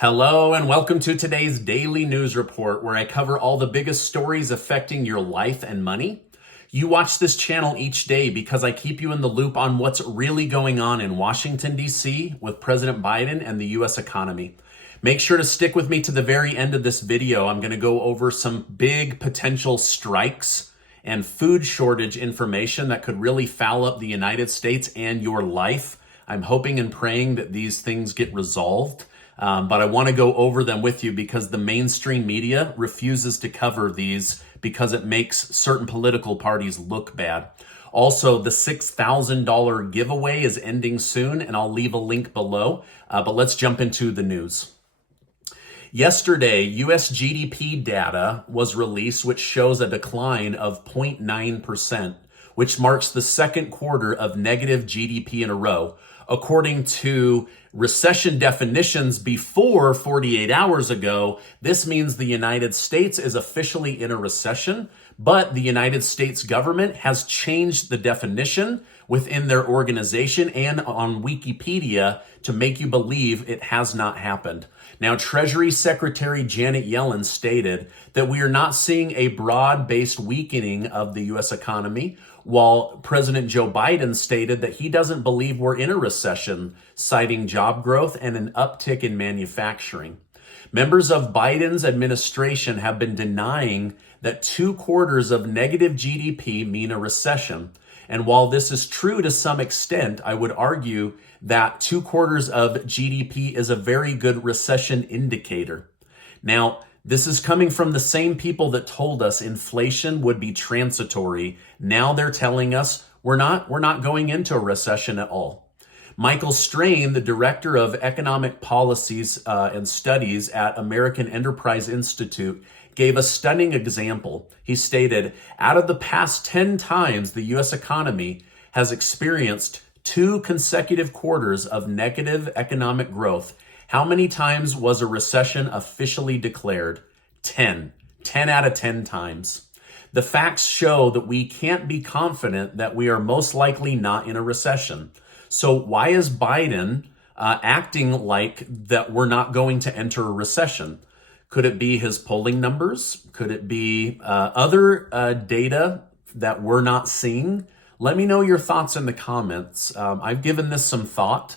Hello and welcome to today's daily news report where I cover all the biggest stories affecting your life and money. You watch this channel each day because I keep you in the loop on what's really going on in Washington, D.C. with President Biden and the U.S. economy. Make sure to stick with me to the very end of this video. I'm going to go over some big potential strikes and food shortage information that could really foul up the United States and your life. I'm hoping and praying that these things get resolved. But I want to go over them with you because the mainstream media refuses to cover these because it makes certain political parties look bad. Also, the $6,000 giveaway is ending soon, and I'll leave a link below. But let's jump into the news. Yesterday, U.S. GDP data was released, which shows a decline of 0.9%, which marks the second quarter of negative GDP in a row. According to recession definitions before 48 hours ago, this means the United States is officially in a recession, but the United States government has changed the definition within their organization and on Wikipedia to make you believe it has not happened. Now, Treasury Secretary Janet Yellen stated that we are not seeing a broad-based weakening of the U.S. economy, while President Joe Biden stated that he doesn't believe we're in a recession, citing job growth and an uptick in manufacturing. Members of Biden's administration have been denying that 2 quarters of negative GDP mean a recession. And while this is true to some extent, I would argue that 2 quarters of GDP is a very good recession indicator. Now, this is coming from the same people that told us inflation would be transitory. Now they're telling us we're not going into a recession at all. Michael Strain, the director of economic policies and studies at American Enterprise Institute, gave a stunning example. He stated, out of the past 10 times the U.S. economy has experienced 2 consecutive quarters of negative economic growth, how many times was a recession officially declared? 10. 10 out of 10 times. The facts show that we can't be confident that we are most likely not in a recession. So why is Biden acting like that we're not going to enter a recession? Could it be his polling numbers? Could it be other data that we're not seeing? Let me know your thoughts in the comments. I've given this some thought.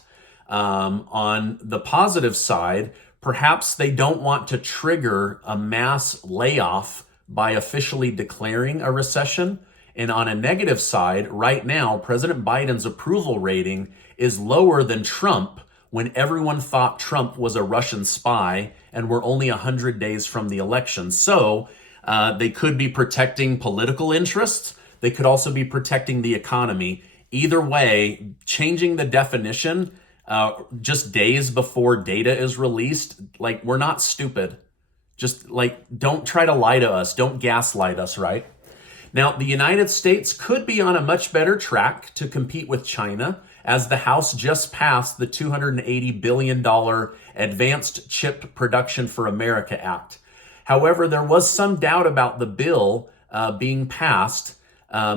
On the positive side, perhaps they don't want to trigger a mass layoff by officially declaring a recession. And on a negative side, right now, President Biden's approval rating is lower than Trump when everyone thought Trump was a Russian spy and we're only 100 days from the election. So they could be protecting political interests. They could also be protecting the economy. Either way, changing the definition just days before data is released, like, we're not stupid. Just don't try to lie to us. Don't gaslight us, right? Now, the United States could be on a much better track to compete with China as the House just passed the $280 billion Advanced Chip Production for America Act. However, there was some doubt about the bill being passed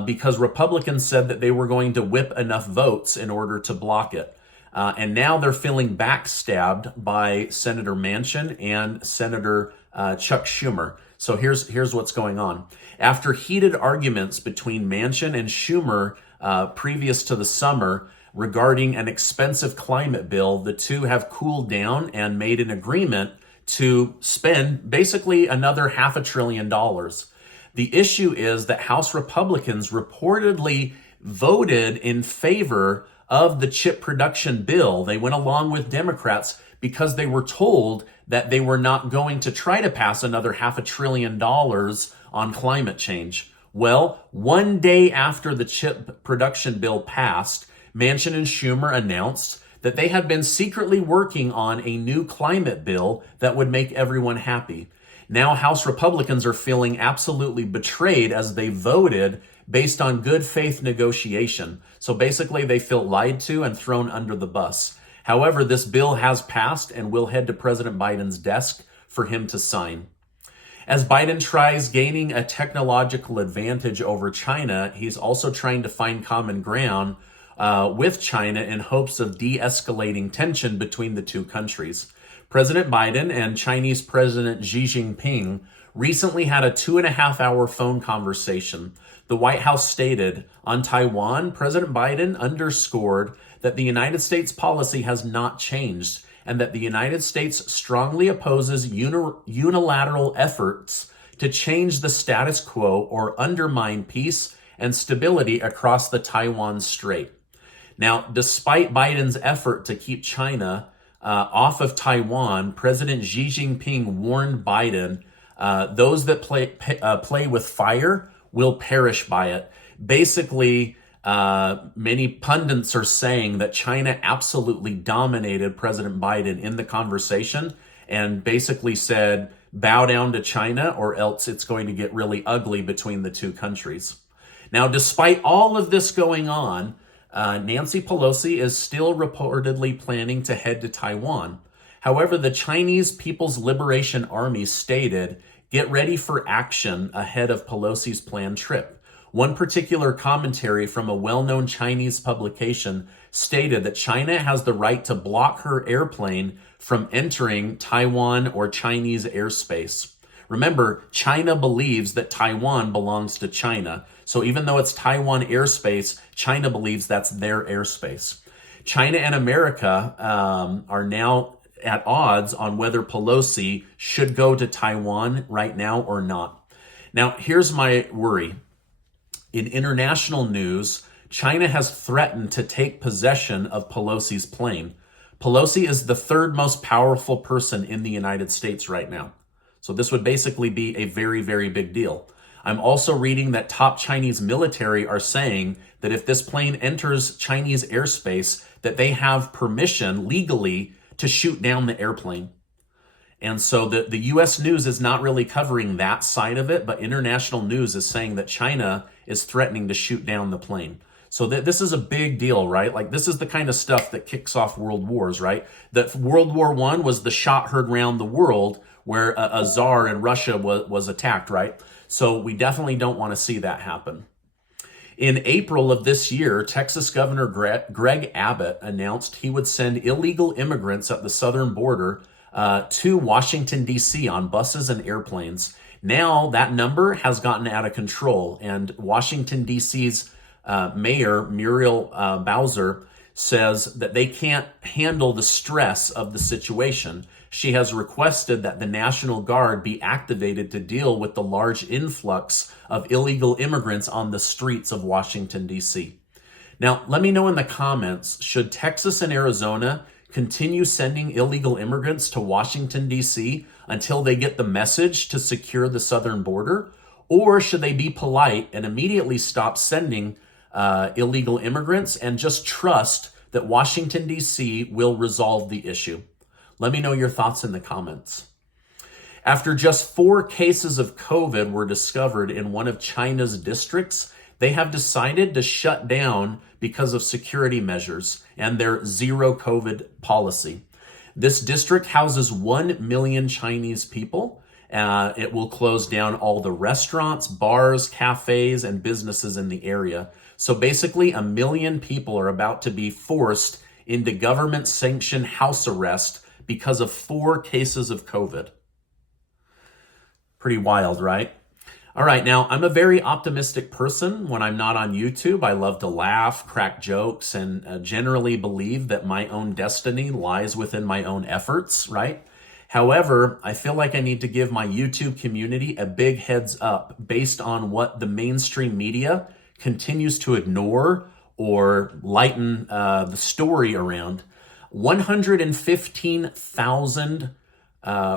because Republicans said that they were going to whip enough votes in order to block it. And now they're feeling backstabbed by Senator Manchin and Senator Chuck Schumer. So here's what's going on. After heated arguments between Manchin and Schumer previous to the summer regarding an expensive climate bill, the two have cooled down and made an agreement to spend basically another $500 billion. The issue is that House Republicans reportedly voted in favor of the chip production bill. They went along with Democrats because they were told that they were not going to try to pass another $500 billion on climate change. Well, one day after the chip production bill passed, Manchin and Schumer announced that they had been secretly working on a new climate bill that would make everyone happy. Now House Republicans are feeling absolutely betrayed as they voted based on good faith negotiation. So basically they feel lied to and thrown under the bus. However, this bill has passed and will head to President Biden's desk for him to sign. As Biden tries gaining a technological advantage over China, he's also trying to find common ground with China in hopes of de-escalating tension between the two countries. President Biden and Chinese President Xi Jinping recently had a 2.5-hour phone conversation. The White House stated, on Taiwan, President Biden underscored that the United States policy has not changed and that the United States strongly opposes unilateral efforts to change the status quo or undermine peace and stability across the Taiwan Strait. Now, despite Biden's effort to keep China off of Taiwan, President Xi Jinping warned Biden, those that play with fire will perish by it. Basically, many pundits are saying that China absolutely dominated President Biden in the conversation and basically said, bow down to China or else it's going to get really ugly between the two countries. Now, despite all of this going on, Nancy Pelosi is still reportedly planning to head to Taiwan. However, the Chinese People's Liberation Army stated, get ready for action ahead of Pelosi's planned trip. One particular commentary from a well-known Chinese publication stated that China has the right to block her airplane from entering Taiwan or Chinese airspace. Remember, China believes that Taiwan belongs to China. So even though it's Taiwan airspace, China believes that's their airspace. China and America are now at odds on whether Pelosi should go to Taiwan right now or not. Now, here's my worry. In international news, China has threatened to take possession of Pelosi's plane. Pelosi is the third most powerful person in the United States right now. So this would basically be a very, very big deal. I'm also reading that top Chinese military are saying that if this plane enters Chinese airspace, that they have permission legally to shoot down the airplane. And so the U.S. news is not really covering that side of it, but international news is saying that China is threatening to shoot down the plane. So this is a big deal, right? Like this is the kind of stuff that kicks off world wars, right? That World War I was the shot heard round the world where a czar in Russia was attacked, right? So we definitely don't want to see that happen. In April of this year, Texas Governor Greg Abbott announced he would send illegal immigrants at the southern border to Washington, D.C. on buses and airplanes. Now that number has gotten out of control, and Washington, D.C.'s Mayor Muriel Bowser says that they can't handle the stress of the situation. She has requested that the National Guard be activated to deal with the large influx of illegal immigrants on the streets of Washington, D.C. Now, let me know in the comments, should Texas and Arizona continue sending illegal immigrants to Washington, D.C. until they get the message to secure the southern border? Or should they be polite and immediately stop sending illegal immigrants and just trust that Washington, D.C. will resolve the issue? Let me know your thoughts in the comments. After just 4 cases of COVID were discovered in one of China's districts, they have decided to shut down because of security measures and their zero COVID policy. This district houses 1 million Chinese people. It will close down all the restaurants, bars, cafes, and businesses in the area. So basically, 1 million people are about to be forced into government-sanctioned house arrest because of 4 cases of COVID. Pretty wild, right? All right, now I'm a very optimistic person when I'm not on YouTube. I love to laugh, crack jokes, and generally believe that my own destiny lies within my own efforts, right? However, I feel like I need to give my YouTube community a big heads up based on what the mainstream media continues to ignore or lighten the story around. 115,000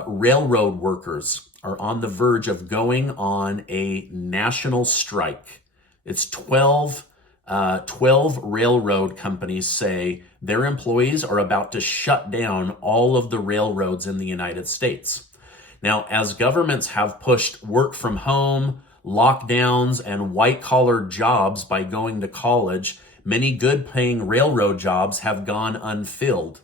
railroad workers are on the verge of going on a national strike. It's 12 railroad companies say their employees are about to shut down all of the railroads in the United States. Now, as governments have pushed work from home, lockdowns, and white-collar jobs by going to college, many good-paying railroad jobs have gone unfilled.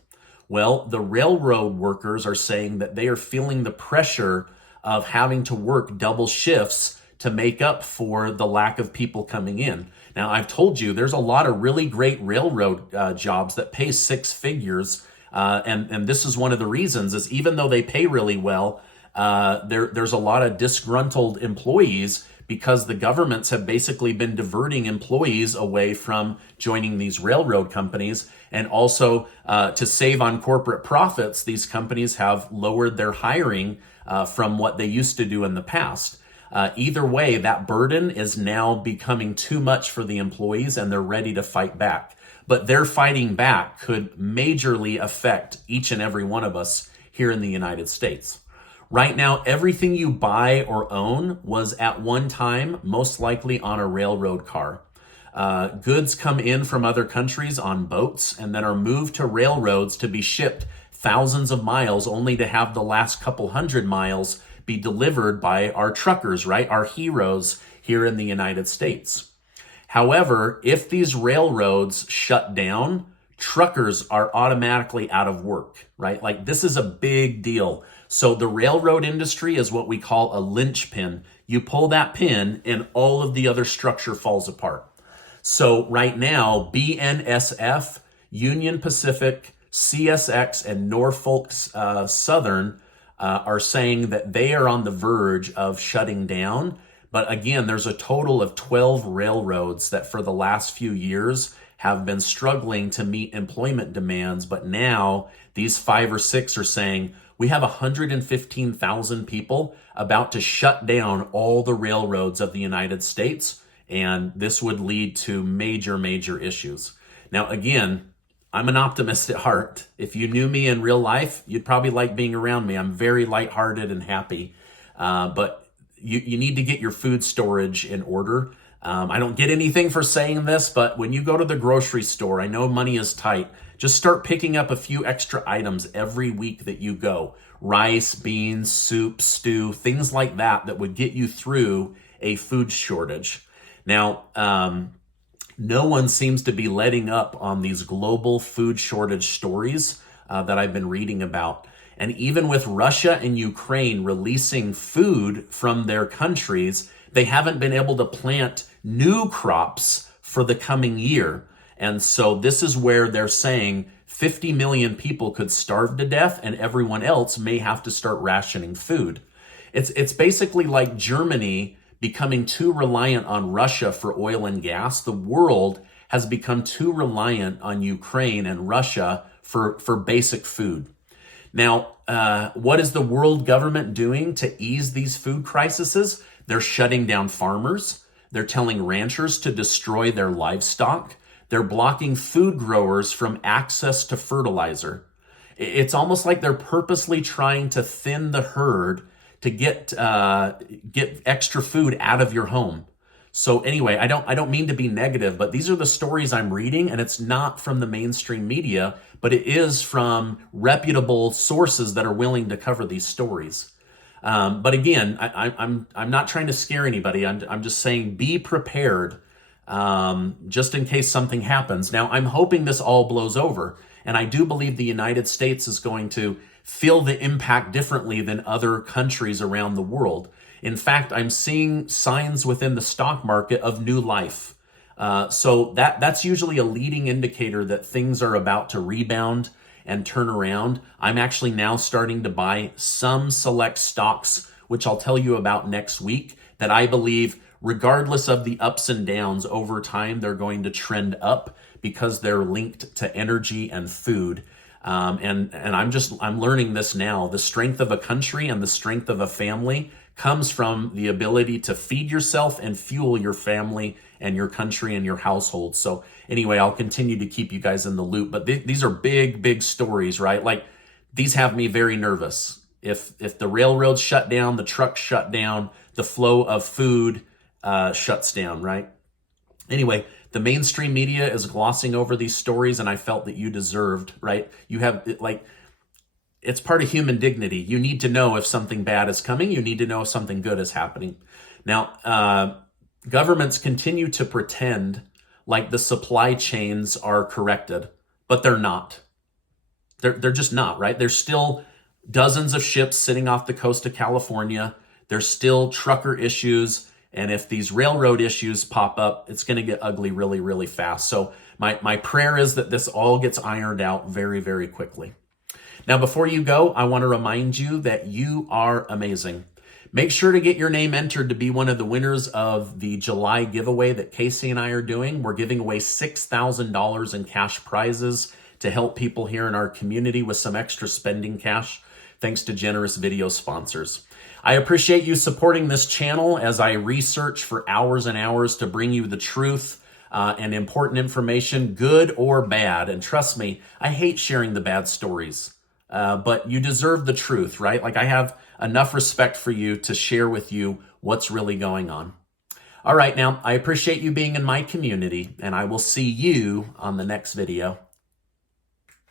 Well, the railroad workers are saying that they are feeling the pressure of having to work double shifts to make up for the lack of people coming in. Now, I've told you there's a lot of really great railroad jobs that pay 6 figures And this is one of the reasons is even though they pay really well, there's a lot of disgruntled employees because the governments have basically been diverting employees away from joining these railroad companies. And also to save on corporate profits, these companies have lowered their hiring from what they used to do in the past. Either way, that burden is now becoming too much for the employees and they're ready to fight back. But their fighting back could majorly affect each and every one of us here in the United States. Right now, everything you buy or own was at one time most likely on a railroad car. Goods come in from other countries on boats and then are moved to railroads to be shipped thousands of miles only to have the last couple hundred miles be delivered by our truckers, right? Our heroes here in the United States. However, if these railroads shut down, truckers are automatically out of work, right? Like this is a big deal. So the railroad industry is what we call a linchpin. You pull that pin and all of the other structure falls apart. So right now, BNSF, Union Pacific, CSX, and Norfolk Southern are saying that they are on the verge of shutting down. But again, there's a total of 12 railroads that for the last few years have been struggling to meet employment demands. But now these 5 or 6 are saying, we have 115,000 people about to shut down all the railroads of the United States, and this would lead to major, major issues. Now, again, I'm an optimist at heart. If you knew me in real life, you'd probably like being around me. I'm very lighthearted and happy, but you need to get your food storage in order. I don't get anything for saying this, but when you go to the grocery store, I know money is tight. Just start picking up a few extra items every week that you go. Rice, beans, soup, stew, things like that would get you through a food shortage. Now, no one seems to be letting up on these global food shortage stories that I've been reading about. And even with Russia and Ukraine releasing food from their countries, they haven't been able to plant new crops for the coming year. And so this is where they're saying 50 million people could starve to death and everyone else may have to start rationing food. It's basically like Germany becoming too reliant on Russia for oil and gas. The world has become too reliant on Ukraine and Russia for basic food. Now, what is the world government doing to ease these food crises? They're shutting down farmers. They're telling ranchers to destroy their livestock. They're blocking food growers from access to fertilizer. It's almost like they're purposely trying to thin the herd to get extra food out of your home. So anyway, I don't mean to be negative, but these are the stories I'm reading, and it's not from the mainstream media, but it is from reputable sources that are willing to cover these stories. But again, I'm not trying to scare anybody. I'm just saying be prepared. Just in case something happens. Now, I'm hoping this all blows over, and I do believe the United States is going to feel the impact differently than other countries around the world. In fact, I'm seeing signs within the stock market of new life. So that's usually a leading indicator that things are about to rebound and turn around. I'm actually now starting to buy some select stocks, which I'll tell you about next week, that I believe regardless of the ups and downs over time, they're going to trend up because they're linked to energy and food. And I'm learning this now. The strength of a country and the strength of a family comes from the ability to feed yourself and fuel your family and your country and your household. So anyway, I'll continue to keep you guys in the loop, but these are big, big stories, right? Like these have me very nervous. If the railroads shut down, the trucks shut down, the flow of food shuts down, right? Anyway, the mainstream media is glossing over these stories, and I felt that you deserved, right? You have, like, it's part of human dignity. You need to know if something bad is coming. You need to know if something good is happening. Now, governments continue to pretend like the supply chains are corrected, but they're not. They're just not, right? There's still dozens of ships sitting off the coast of California. There's still trucker issues. And if these railroad issues pop up, it's going to get ugly really, really fast. So my prayer is that this all gets ironed out very, very quickly. Now, before you go, I want to remind you that you are amazing. Make sure to get your name entered to be one of the winners of the July giveaway that Casey and I are doing. We're giving away $6,000 in cash prizes to help people here in our community with some extra spending cash, thanks to generous video sponsors. I appreciate you supporting this channel as I research for hours and hours to bring you the truth and important information, good or bad. And trust me, I hate sharing the bad stories. But you deserve the truth, right? Like, I have enough respect for you to share with you what's really going on. All right, now, I appreciate you being in my community, and I will see you on the next video.